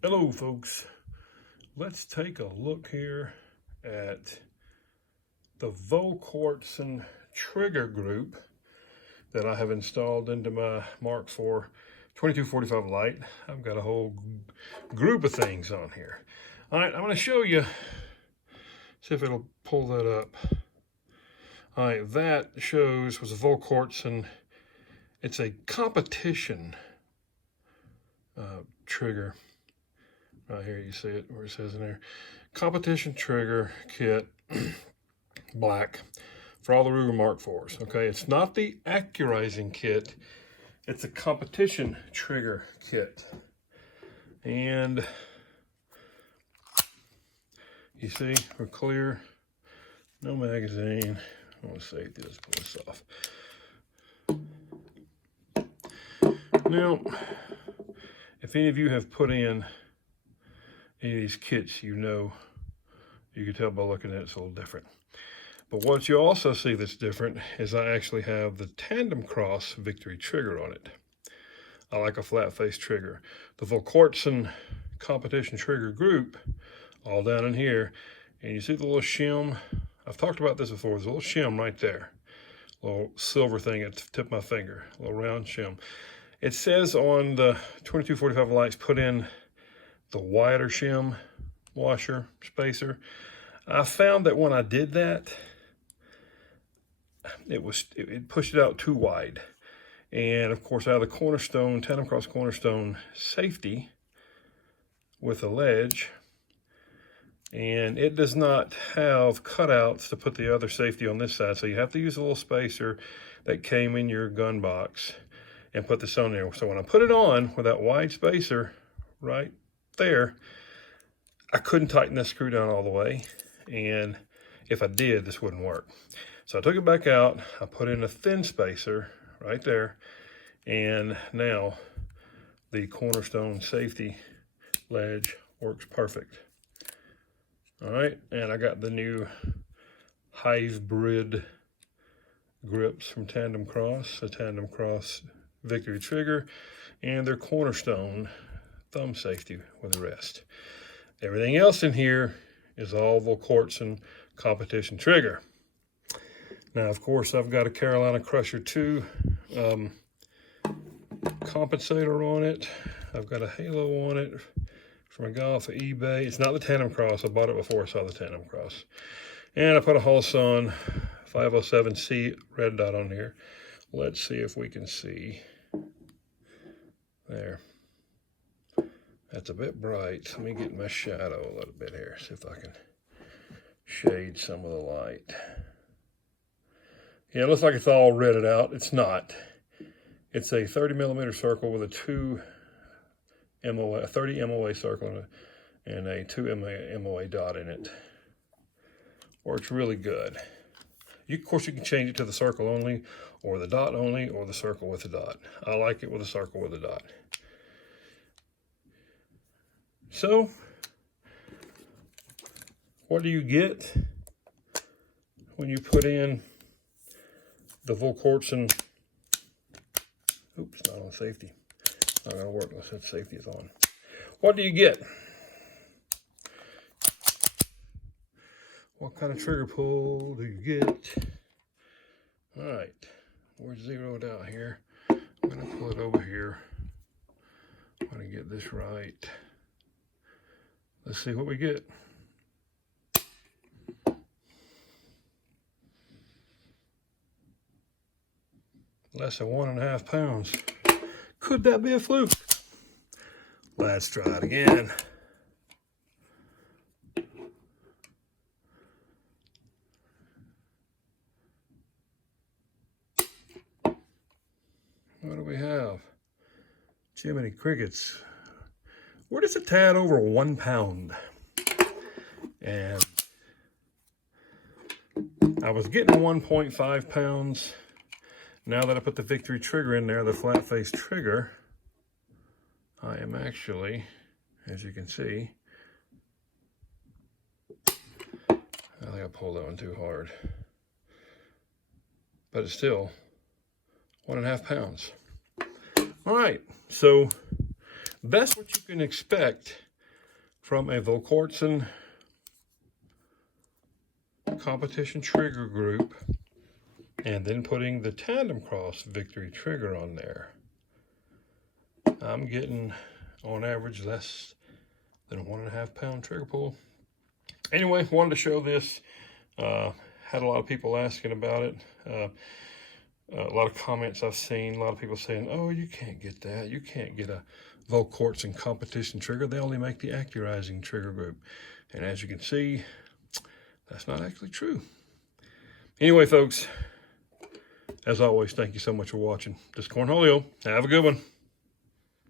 Hello folks, let's take a look here at the Volquartsen trigger group that I have installed into my Mark IV 2245 light. I've got a whole group of things on here. All right, I'm going to show you, see if it'll pull that up. All right, that was a Volquartsen. It's a competition trigger. Right here, you see it where it says in there, competition trigger kit, black, for all the Ruger Mark IVs. Okay, it's not the accurizing kit, it's a competition trigger kit. And you see, we're clear, no magazine. I want to safety, let's pull this off. Now, if any of you have put in any of these kits, you know, you can tell by looking at it, it's a little different. But what you also see that's different is I actually have the Tandemkross Victory trigger on it. I like a flat face trigger. The Volquartsen competition trigger group, all down in here, and you see the little shim. I've talked about this before. There's a little shim right there, a little silver thing at the tip of my finger, a little round shim. It says on the 2245 lights, put in the wider shim washer spacer. I found that when I did that, it pushed it out too wide. And of course, I have the Cornerstone, Tandemkross Cornerstone safety with a ledge, and it does not have cutouts to put the other safety on this side. So you have to use a little spacer that came in your gun box and put this on there. So when I put it on with that wide spacer right there, I couldn't tighten that screw down all the way, and if I did, this wouldn't work. So I took it back out, I put in a thin spacer right there, and now the Cornerstone safety ledge works perfect. All right, and I got the new hybrid grips from Tandemkross, a Tandemkross Victory trigger, and their Cornerstone thumb safety with the rest. Everything else in here is all Volquartsen competition trigger. Now, of course, I've got a Carolina Crusher 2 compensator on it. I've got a halo on it from a guy off of eBay. It's not the Tandemkross. I bought it before I saw the Tandemkross. And I put a Holosun 507C red dot on here. Let's see if we can see. There. That's a bit bright. Let me get my shadow a little bit here. See if I can shade some of the light. Yeah, it looks like it's all redded out. It's not. It's a 30mm circle with a 30 MOA circle and a 2 MOA dot in it. Works really good. Of course, you can change it to the circle only, or the dot only, or the circle with the dot. I like it with a circle with a dot. So, what do you get when you put in the Volquartsen? Oops, not on safety. Not gonna work unless that safety is on. What do you get? What kind of trigger pull do you get? All right, we're zeroed out here. I'm gonna pull it over here. I'm gonna get this right. Let's see what we get. Less than 1.5 pounds. Could that be a fluke? Let's try it again. What do we have? Jiminy crickets. We're just a tad over 1 pound. And I was getting 1.5 pounds. Now that I put the Victory trigger in there, the flat face trigger, I am actually, as you can see, I think I pulled that one too hard. But it's still 1.5 pounds. All right, so that's what you can expect from a Volquartsen competition trigger group, and then putting the Tandemkross Victory trigger on there, I'm getting on average less than a 1.5 pound trigger pull. Anyway, wanted to show this. Had a lot of people asking about it. A lot of comments I've seen, a lot of people saying, oh, you can't get that. You can't get a Volquartsen competition trigger. They only make the accurizing trigger group. And as you can see, that's not actually true. Anyway, folks, as always, thank you so much for watching. This is Cornholio. Have a good one.